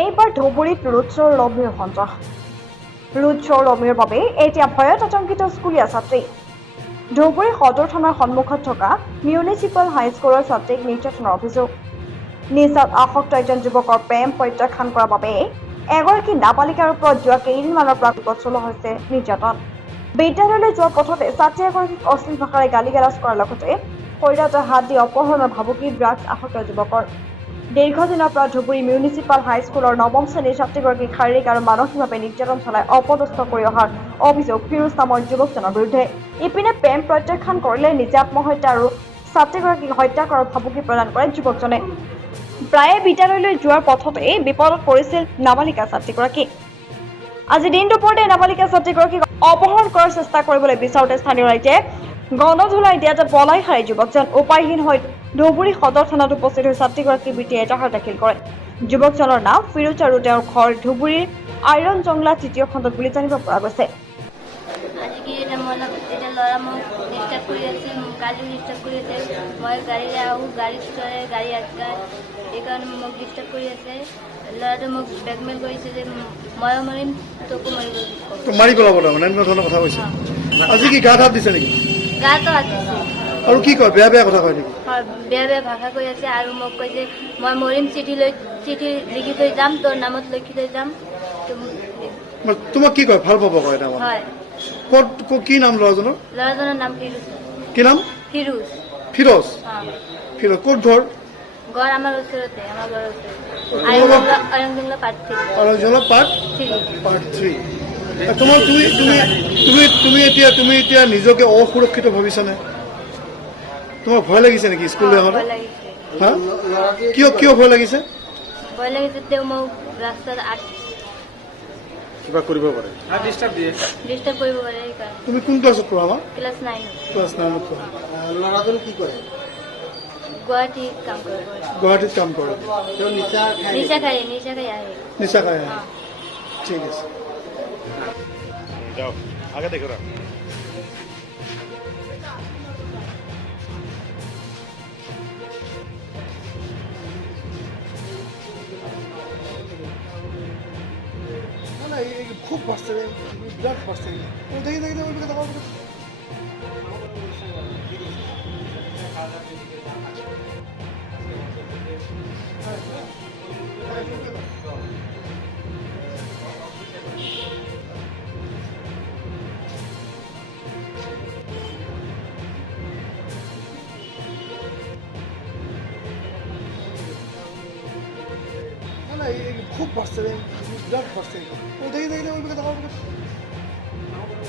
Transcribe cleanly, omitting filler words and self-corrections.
এইবাৰ ধুবুৰীত ৰোড-শ্ব'ৰ লম্বিৰ সন্ত্ৰাস। ৰোড-শ্ব'ৰ লম্বিৰ বাবে এতিয়া ভয়ত আতংকিত স্কুলীয়া ছাত্ৰী। ধুবুৰী সদৰ থানাৰ সন্মুখত থকা মিউনিচিপাল হাইস্কুলৰ ছাত্ৰীক নিৰ্যাতনৰ অভিযোগ। নিচাত আসক্ত এজন যুৱকৰ প্ৰেম প্ৰত্যাখ্যান কৰাৰ বাবে এগৰাকী নাবালিকাৰ ওপৰত যোৱা কেইদিনমানৰ পৰা বিপদ চলোৱা হৈছে নিৰ্যাতন। বিদ্যালয়লৈ যোৱাৰ পথতে ছাত্ৰী এগৰাকীক অশ্লীল ভাষাৰে গালি-গালাজ কৰাৰ লগতে শৰীৰত হাত দি অপহৰণৰ ভাবুকি ড্ৰাগছ আসক্ত যুৱকৰ। দীৰ্ঘদিনৰ পৰা ধুবুৰী মিউনিচিপাল হাইস্কুলৰ নৱম শ্ৰেণীৰ ছাত্ৰীগৰাকীক শাৰীৰিক আৰু মানসিকভাৱে নিৰ্যাতন চলাই অপদস্থ কৰি অহাৰ অভিযোগ ফিৰোজ নামৰ যুৱকজনৰ বিৰুদ্ধে। ইপিনে প্ৰেম প্ৰত্যাখ্যান কৰিলে নিজে আত্মহত্যা আৰু ছাত্ৰীগৰাকীক হত্যা কৰাৰ ভাবুকি প্ৰদান কৰে যুৱকজনে। প্ৰায়ে বিদ্যালয়লৈ যোৱাৰ পথতে বিপদত পৰিছিল নাবালিকা ছাত্ৰীগৰাকী। আজি দিন দুপৰতে নাবালিকা ছাত্ৰীগৰাকীক অপহৰণ কৰাৰ চেষ্টা কৰিবলৈ বিচাৰোতে স্থানীয় ৰাইজে গণধোলাই দিয়াতে পলাই সাৰে যুৱকজন। উপায়হীন হৈ ধুবুৰী সদৰ থানাত উপস্থিত হৈ ছাত্ৰীগৰাকীৰ বিৰুদ্ধে এজাহাৰ দাখিল কৰে। যুৱকজনৰ নাম ফিৰোজ আৰু তেওঁৰ ঘৰ ধুবুৰীৰ আইৰণ জংলা তৃতীয় খণ্ডত বুলি জানিব পৰা গৈছে। ল'ৰা মোক ডিষ্টাৰ্ব কৰি আছে, কালিও ডিষ্টাৰ্ব কৰি আছে। মই গাড়ীৰে আহোঁ, গাড়ীত চলে, গাড়ী আটকায়, এইকাৰণে মোক ডিষ্টাৰ্ব কৰি আছে। ল'ৰাটোৱে মোক ব্লেকমেইল কৰিছে যে ময়ো মাৰিম, তোকো মাৰিব। মাৰি পেলাব তাৰমানে এনেকুৱা ধৰণৰ কথা কৈছে। আজি কি গাত হাত দিছে নেকি? গাতো হাত দিছে। আৰু কি কয়, বেয়া বেয়া কথা কয় নেকি? হয়, বেয়া বেয়া ভাষা কৈ আছে আৰু মোক কৈছে মই মৰিম, চিঠি লিখি থৈ যাম, তোৰ নামত লিখি থৈ যাম। তোমাক কি কয়, ভাল পাব কয় তাৰমানে? হয়। ক'ত কি নাম ল'ৰাজনৰ? ল'ৰাজনৰ নাম ফিৰোজ। কি নাম? ফিৰোজ। ফিৰোজ? ফিৰোজ ক'ত ঘৰ? ঘৰ আমাৰ ওচৰতে, আমাৰ ঘৰৰ ওচৰতে। Iron part 3। তুমি এতিয়া নিজকে অসুৰক্ষিত ভাবিছানে? তোমাৰ ভয় লাগিছে নেকি স্কুললৈ আহোঁতে? হা? কিয় ভয় লাগিছে? ভয় লাগিছে, তেওঁ মোক ৰাস্তাত কিবা কৰিব পাৰে, ডিষ্টাৰ্ব কৰিব পাৰে। তুমি কোন ক্লাছত পঢ়া? ক্লাছ 9। ক্লাছ 9ত পঢ়া। ল'ৰাজন কি কৰে? গুৱাহাটীত কাম কৰে। গুৱাহাটীত কাম কৰে। নিচা খাই আহে। নিচা খাই আহে। ঠিক আছে। যাও আগে দেখো না। খুব বাড়ছে, বিরাট বাড়ছে। দেখি খুব বাড়ছে, বিরাট বাড়ছে। দেখি